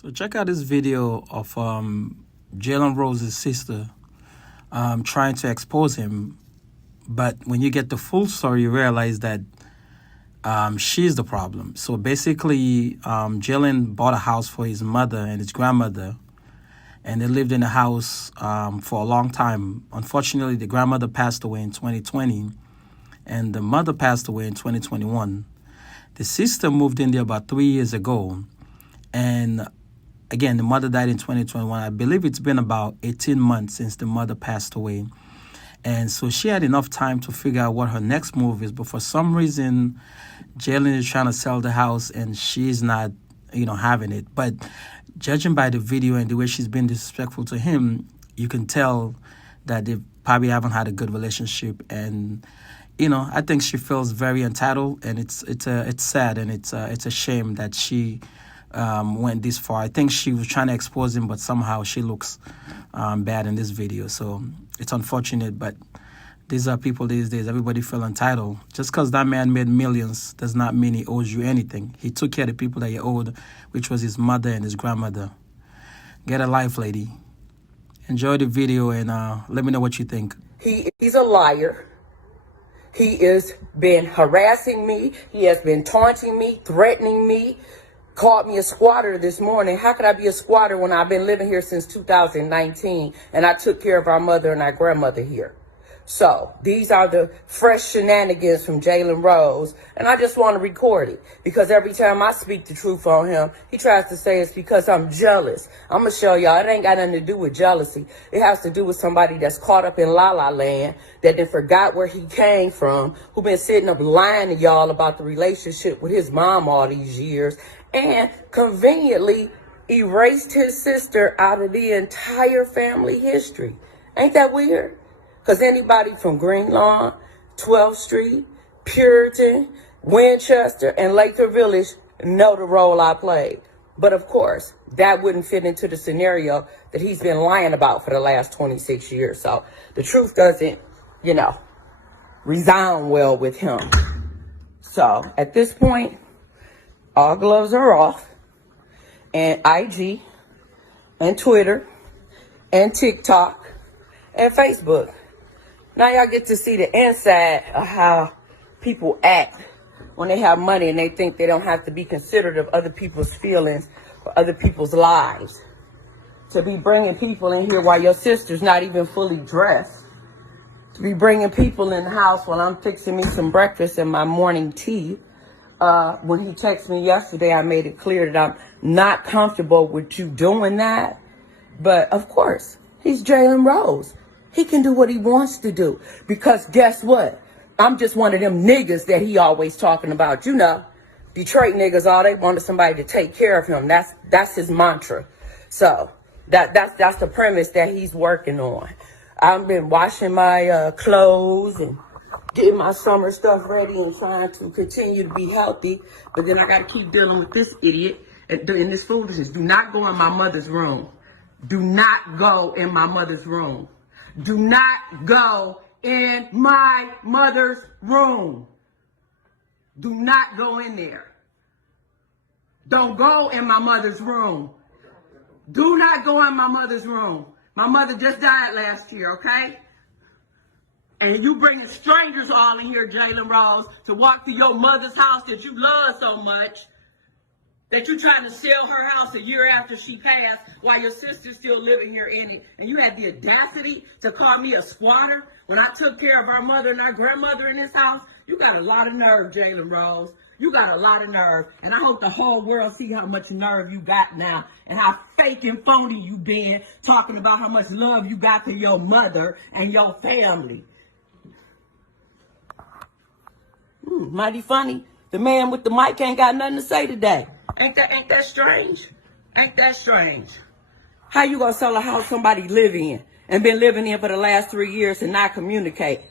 So check out this video of Jalen Rose's sister trying to expose him. But when you get the full story, you realize that she's the problem. So basically, Jalen bought a house for his mother and his grandmother, and they lived in the house for a long time. Unfortunately, the grandmother passed away in 2020, and the mother passed away in 2021. The sister moved in there about 3 years ago, and again, the mother died in 2021. I believe it's been about 18 months since the mother passed away. And so she had enough time to figure out what her next move is. But for some reason, Jalen is trying to sell the house and she's not, having it. But judging by the video and the way she's been disrespectful to him, you can tell that they probably haven't had a good relationship. And, I think she feels very entitled, and it's sad, and it's a shame that she went this far. I think she was trying to expose him, but somehow she looks bad in this video. So it's unfortunate, but these are people these days. Everybody feel entitled. Just because that man made millions does not mean he owes you anything. He took care of the people that he owed, which was his mother and his grandmother. Get a life, lady. Enjoy the video and let me know what you think. He's a liar. He has been harassing me. He has been taunting me, threatening me. Called me a squatter this morning. How could I be a squatter when I've been living here since 2019 and I took care of our mother and our grandmother here? So these are the fresh shenanigans from Jalen Rose, and I just want to record it because every time I speak the truth on him, he tries to say it's because I'm jealous. I'm going to show y'all it ain't got nothing to do with jealousy. It has to do with somebody that's caught up in la-la land, that then forgot where he came from, who been sitting up lying to y'all about the relationship with his mom all these years, and conveniently erased his sister out of the entire family history. Ain't that weird? Because anybody from Green Lawn, 12th Street, Puritan, Winchester, and Lathrop Village know the role I played. But of course, that wouldn't fit into the scenario that he's been lying about for the last 26 years. So the truth doesn't, resound well with him. So at this point, all gloves are off, and IG, and Twitter, and TikTok, and Facebook. Now y'all get to see the inside of how people act when they have money and they think they don't have to be considerate of other people's feelings or other people's lives. To be bringing people in here while your sister's not even fully dressed. To be bringing people in the house while I'm fixing me some breakfast and my morning tea. When he texted me yesterday, I made it clear that I'm not comfortable with you doing that. But of course, he's Jalen Rose. He can do what he wants to do. Because guess what? I'm just one of them niggas that he always talking about. Detroit niggas, all they want is somebody to take care of him. That's his mantra. So that's the premise that he's working on. I've been washing my clothes and getting my summer stuff ready and trying to continue to be healthy. But then I got to keep dealing with this idiot and this foolishness. Do not go in my mother's room. Do not go in my mother's room. Do not go in my mother's room. Do not go in there. Don't go in my mother's room. Do not go in my mother's room. My mother just died last year, okay? And you bringing strangers all in here, Jalen Rose, to walk to your mother's house that you love so much, that you trying to sell her house a year after she passed while your sister's still living here in it. And you had the audacity to call me a squatter when I took care of our mother and our grandmother in this house. You got a lot of nerve, Jalen Rose. You got a lot of nerve. And I hope the whole world see how much nerve you got now and how fake and phony you been talking about how much love you got to your mother and your family. Mighty funny. The man with the mic ain't got nothing to say today. Ain't that strange? Ain't that strange? How you gonna sell a house somebody live in and been living in for the last 3 years and not communicate?